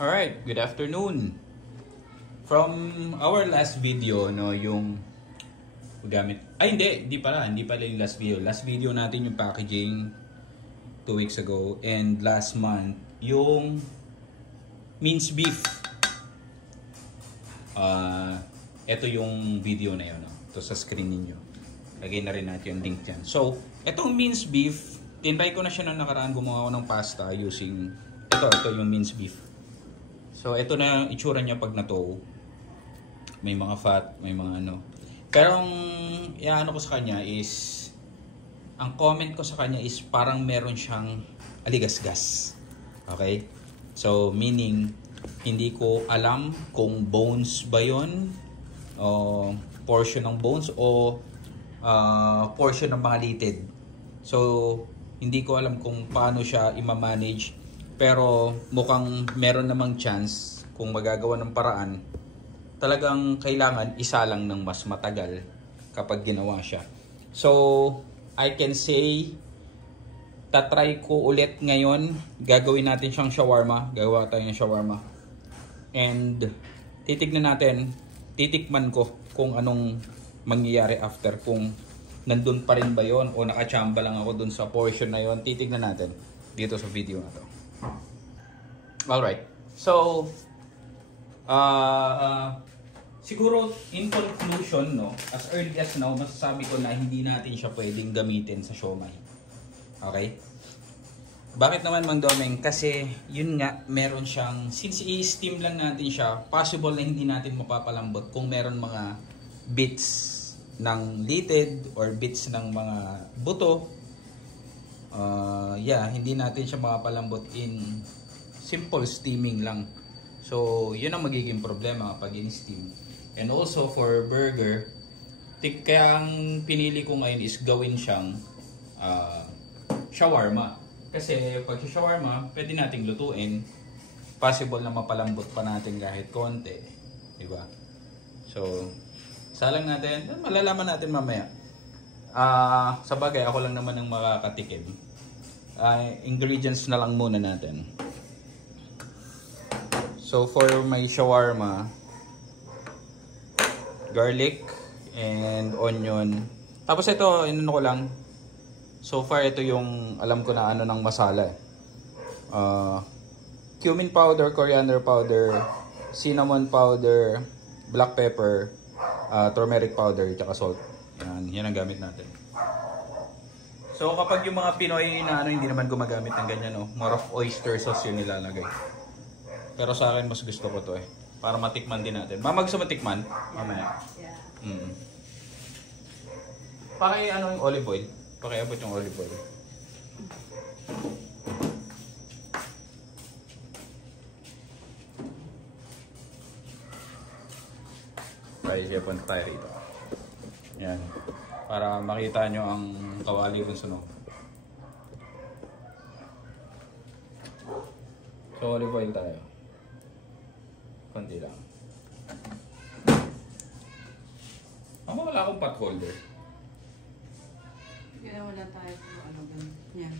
Alright, good afternoon. From our last video, no, yung gamit. Ay, hindi pala yung last video. Last video natin yung packaging 2 weeks ago, and last month yung minced beef. Ito yung video na yun, no? Ito sa screen ninyo. Lagay na rin natin yung link dyan. So, itong minced beef, tinry ko na siya nung nakaraan, gumawa ko ng pasta using ito yung minced beef. So, ito na yung itsura niya pag nato. May mga fat, may mga ano. Pero ang iaano ko sa kanya is, ang comment ko sa kanya is parang meron siyang aligasgas. Okay? So, meaning, hindi ko alam kung bones ba yun, o portion ng bones, o portion ng mga litid. So, hindi ko alam kung paano siya i-manage. Pero mukhang meron namang chance kung magagawa ng paraan. Talagang kailangan isa lang ng mas matagal kapag ginawa siya. So, I can say, tatry ko ulit ngayon. Gagawin natin siyang shawarma. Gagawa tayo ng shawarma. And titignan natin, titikman ko kung anong mangyayari after. Kung nandun pa rin ba yon o nakachamba lang ako dun sa portion na yon. Titignan natin dito sa video na to. Alright. So, siguro in conclusion, no, as early as now, masasabi ko na hindi natin siya pwedeng gamitin sa siomai. Okay? Bakit naman, Mang Domeng? Kasi yun nga, meron siyang, since i-steam lang natin siya, possible na hindi natin mapapalambot kung meron mga bits ng litid or bits ng mga buto. Hindi natin siya mapapalambot in simple steaming lang. So, yun ang magiging problema kapag in-steam. And also for burger, kaya ang pinili ko ngayon is gawin siyang shawarma. Kasi pag shawarma, pwede nating lutuin. Possible na mapalambot pa natin kahit konti. Diba? So, salang natin. Malalaman natin mamaya. Sa bagay, ako lang naman ang makakatikim. Ingredients na lang muna natin. So, for my shawarma, garlic and onion. Tapos ito, inano ko lang. So far, ito yung alam ko na ano ng masala. Cumin powder, coriander powder, cinnamon powder, black pepper, turmeric powder, tsaka salt. Yan ang gamit natin. So kapag yung mga Pinoy na hindi naman gumagamit ng ganyan, no? More of oyster sauce yung nilalagay. Pero sa akin, mas gusto ko to eh. Para matikman din natin. Gusto matikman? Mamaya. Yeah. Yung olive oil. Pakiabot yung olive oil. Siya punta tayo rito. Yan. Para makita nyo ang kawali kung sunog. So, olive oil tayo. Konti lang. Wala akong pot holder. Wala tayo kung ano ba. Yan.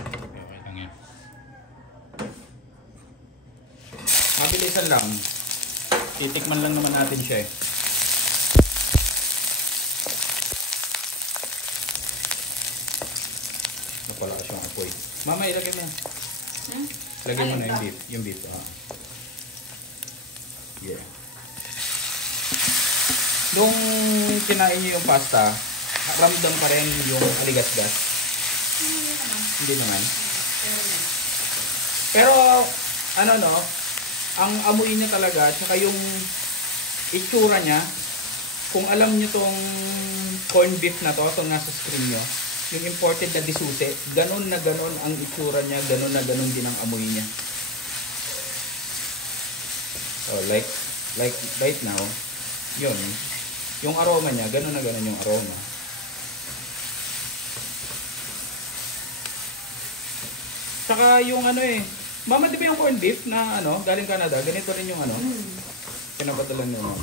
Okay lang yan. Mabilisan lang. Titikman lang naman natin siya eh. Napalakas yung apoy. Mama, ilagay mo yan. Lagay mo na yung beef. Yung beef. Yeah. Nung kinain nyo yung pasta, ramdam pa rin yung aligasgas? Hindi naman. Pero, ang amoy niya talaga, tsaka yung itsura niya, kung alam niyo tong corned beef na to, itong nasa screen nyo, yung imported na disuse, ganun na ganun ang itsura niya, ganun na ganun din ang amoy niya. So, like right now, yun. Yung aroma niya, ganun na ganun yung aroma. Saka yung Mama, di ba yung corned beef na galing Canada, ganito rin yung pinapadalan nyo.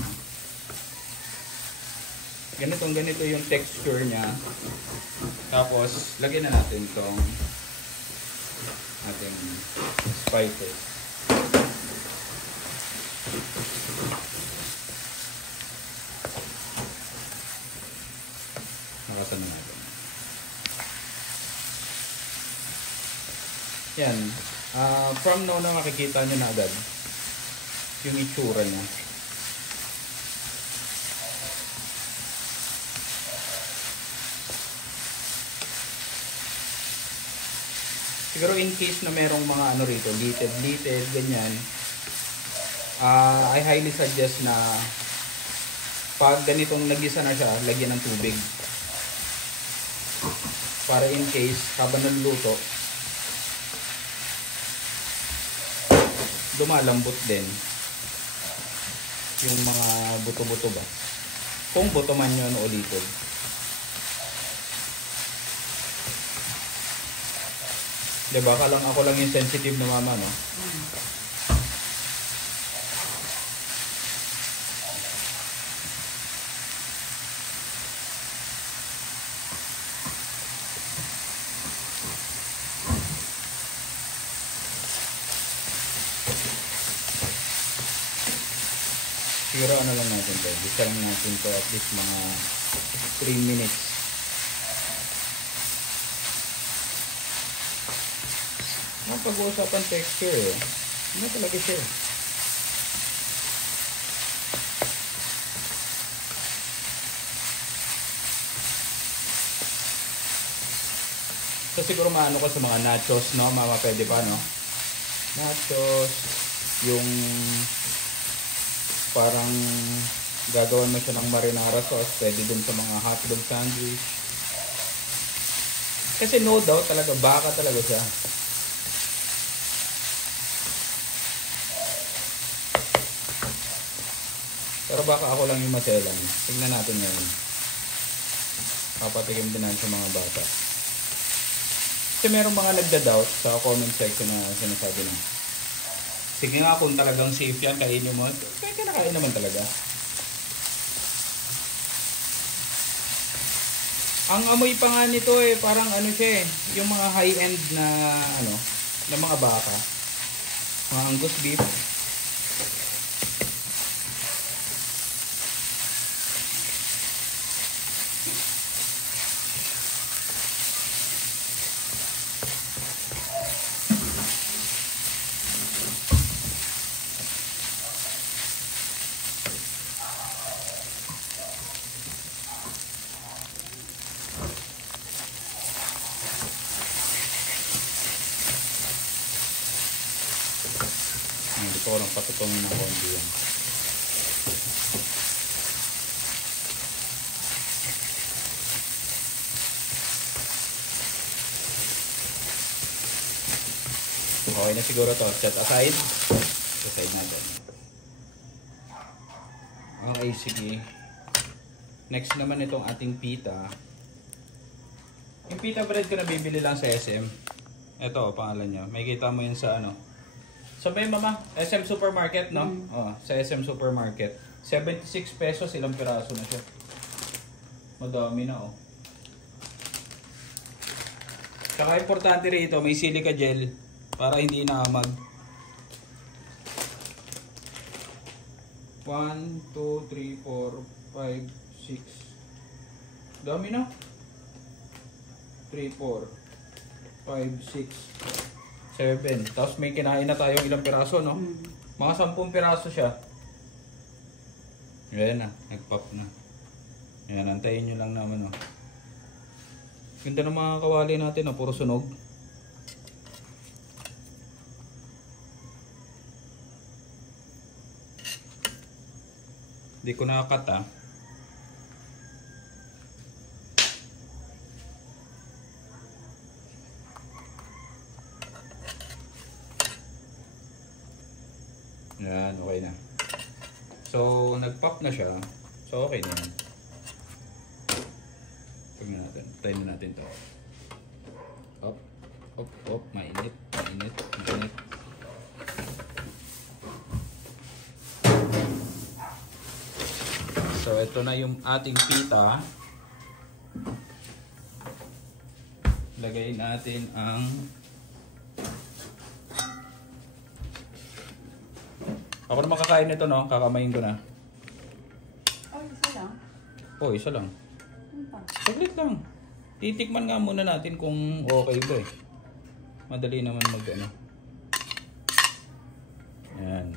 Ganito yung texture niya. Tapos, lagyan na natin itong ating spices. Nakasan natin. Yan. From now na makikita nyo na agad yung itsura niya. Siguro in case na merong mga ano rito, litid, ganyan, I highly suggest na pag ganitong nagisa na siya, lagyan ng tubig. Para in case, habang naluluto, dumalambot din yung mga buto-buto ba. Kung buto man yun o litid. Diba? Ako lang yung sensitive na mama, no? Siguro ano lang natin to. Bisa lang natin to at least mga 3 minutes. Ang pag-uusapan texture eh. Ano talaga siya? So siguro maano ko sa mga nachos, no? Mama, pwede pa, no? Nachos, yung parang gagawan mo siya ng marinara sauce, pwede dun sa mga hotdog sandwich. Kasi no doubt talaga, baka talaga siya. Pero baka ako lang yung maselan. Tingnan natin ngayon. Papatikim din natin sa mga bata. Kasi merong mga nagda-doubt sa comment section na sinasabi na, sige nga kung talagang safe yan, kainin mo. Kaya kinakain naman talaga. Ang amoy pa nga nito eh, parang ano siya eh, yung mga high-end na ano, na mga baka. Mga Angus beef. Hindi ko lang patutungin ng konti yan. Okay na siguro to. Set aside. Aside natin. Okay, sige. Next naman itong ating pita. Yung pita bread ko na bibili lang sa SM. Ito, pangalan niya. May kita mo yun sa ano. So ba mama? SM Supermarket, no? Oh, sa SM Supermarket. 76 pesos, ilang piraso na siya. Madami na, oh. Saka importante rito, may silica gel para hindi naamag. 1, 2, 3, 4, 5, 6. Dami na. 3, 4, 5, 6. 7. Tapos may kinain na tayong ilang piraso, no? Mga 10 piraso siya. Ayan na, nag-pop na. Ayan, antayin nyo lang naman, no? Ganda ng mga kawali natin, no? Puro sunog. Hindi ko nakakat, ah. Yan, okay na. So, nag-pop na siya. So, okay na yan. Tignan natin. Try na natin to. Up, up, up. Mainit, mainit, mainit. So, ito na yung ating pita. Lagay natin ang Ako na makakain nito, no? Kakamayin ko na. Oh, isa lang? Oh, isa lang. Ano pa? Saglit lang. Titikman nga muna natin kung okay ba eh. Madali naman mag-ano. Ayan.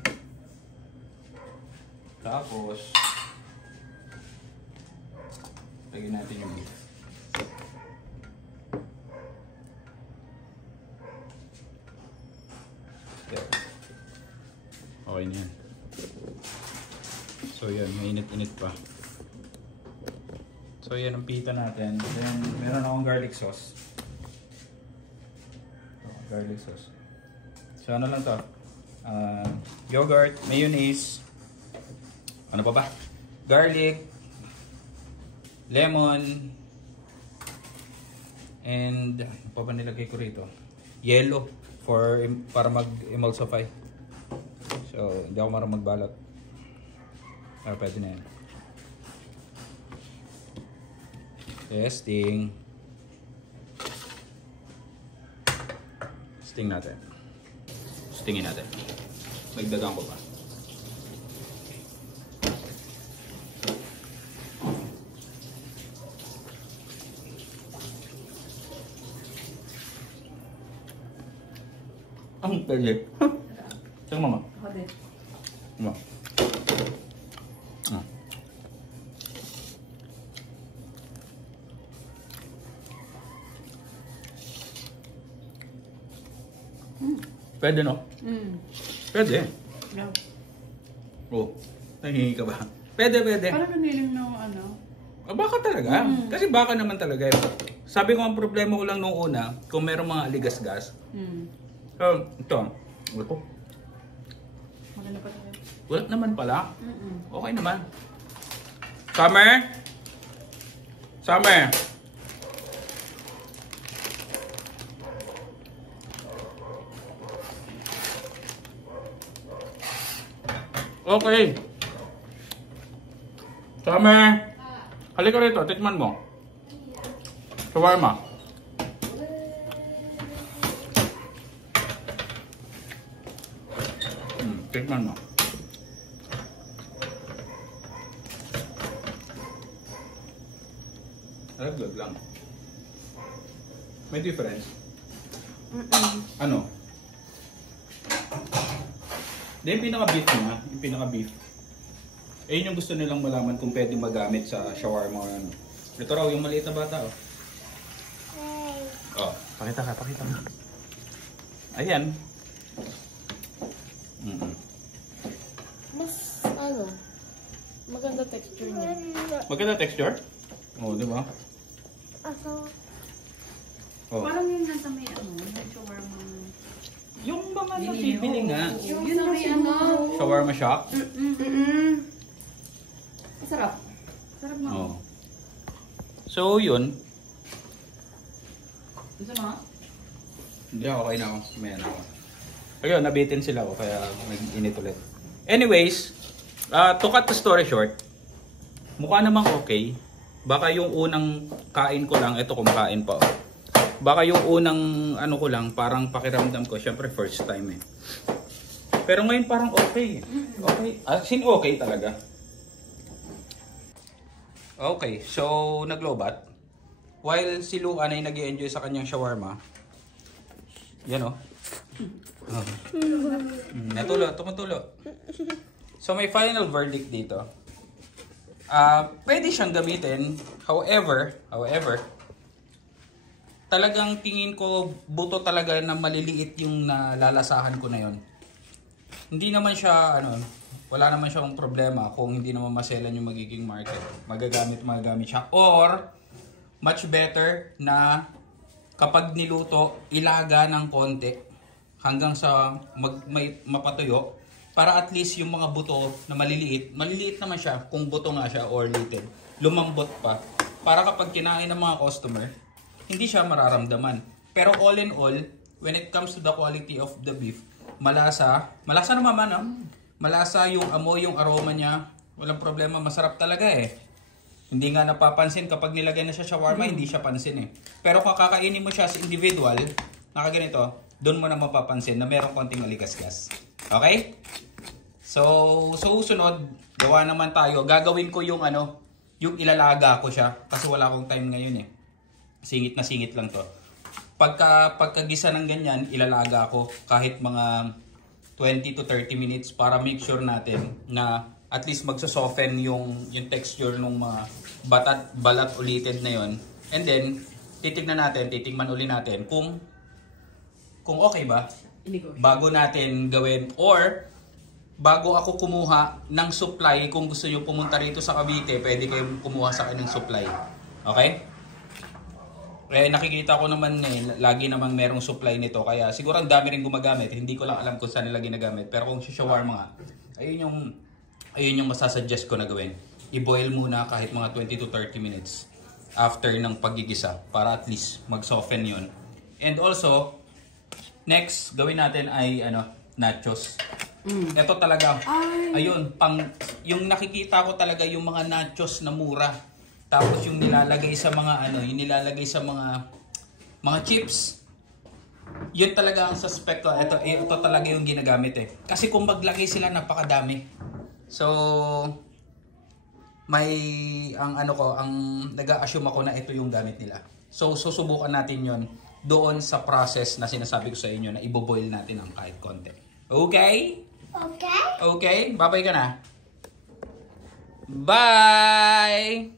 Tapos, lagyan natin yung beef. Okay na yan. So yan, mainit-init pa. So yan ang pita natin. Then meron akong garlic sauce. Garlic sauce. So ano lang to? Yogurt, mayonnaise. Ano pa ba? Garlic, lemon, and ano pa ba nilagay ko rito? Yellow para mag-emulsify. So, hindi ako marunong magbalat. Pero pwede na yan. Testing. Testing natin. Testingin natin. Magdagang ko pa. Ang pwede. Saan mama? Ako din. Mama. Pwede, no? Pwede. Yeah. Oh, nahihingi ka ba? Pwede, pwede. Parang kaniling no, ano? Baka talaga. Kasi baka naman talaga. Sabi ko ang problema ko lang nung una, kung merong mga aligasgas. So, ito. Ito. Maganda pa tayo. Wala naman pala. Okay naman. Summer? Summer? Okay. Summer? Halika rito, tikman mo. Shawarma. Tikman mo. Good lang. May difference? Ano? Yung pinaka-beef niya, yung pinaka-beef. Eh yun yung gusto nilang malaman kung pwede magamit sa shawarma o ano. Ito raw yung maliit na bata, oh. Oh, pakita ka, pakita mo. Ayan. Mas, ano, maganda texture niya. Maganda texture? Oh, di ba? Oh. Parang yun nasa may ano, may shawarma. Yung mga nabibili nga. Yun na may ano. Shawarma shop? Sarap. Sarap mo. Oh. So, yun. Gusto mo? Hindi, okay na ako. May ano ako. Ayun, nabitin sila ako kaya nag-init ulit. Anyways, to cut the story short, mukha namang okay. Baka yung unang kain ko lang, ito kumakain pa. Baka yung unang ano ko lang, parang pakiramdam ko, syempre first time eh. Pero ngayon parang okay. Okay. As in okay talaga. Okay, so naglobat. While si Luan ay nag-i-enjoy sa kanyang shawarma. Yan o. Natulo, tumutulo. So may final verdict dito. Pwede siyang gamitin. However, talagang tingin ko buto talaga na maliliit yung nalalasahan ko na yon. Hindi naman siya, wala naman siyang problema kung hindi naman maselan yung magiging market. Magagamit siya. Or, much better na kapag niluto, ilaga ng konti hanggang sa mapatuyo. Para at least yung mga buto na maliliit naman siya kung buto nga siya or little, lumambot pa. Para kapag kinain ng mga customer, hindi siya mararamdaman. Pero all in all, when it comes to the quality of the beef, malasa naman, malasa yung amoy, yung aroma niya, walang problema, masarap talaga eh. Hindi nga napapansin kapag nilagay na siya shawarma, hindi siya pansin eh. Pero kung kakainin mo siya as individual, nakaganito, doon mo na mapapansin na merong konting aligasgas. Okay? So susunod, gawa naman tayo. Gagawin ko yung yung ilalaga ko siya kasi wala akong time ngayon eh. Singit na singit lang to. Pagkagisa ng ganyan, ilalaga ko kahit mga 20 to 30 minutes para make sure natin na at least magso-soften yung texture ng mga balat ulited na yon. And then titigman uli natin kung okay ba bago natin gawin, or bago ako kumuha ng supply. Kung gusto nyo pumunta rito sa Cavite, pwede kayong kumuha sa akin ng supply. Okay? Nakikita ko naman lagi namang merong supply nito. Kaya siguro ang dami rin gumagamit. Hindi ko lang alam kung saan nila ginagamit. Pero kung shawarma nga, ayun yung masasuggest ko na gawin. I-boil muna kahit mga 20 to 30 minutes after ng paggigisa para at least mag-soften yun. And also, next gawin natin ay nachos. Ito talaga, ayun, yung nakikita ko talaga yung mga nachos na mura. Tapos yung nilalagay sa mga mga chips. Yun talaga ang suspect ko. Ito talaga yung ginagamit eh. Kasi kung maglagay sila, napakadami. So ang nag-a-assume ako na ito yung gamit nila. So susubukan natin yon doon sa process na sinasabi ko sa inyo na iboboil natin ang kahit konti. Okay? Okay. Okay? Bye-bye ka na. Bye!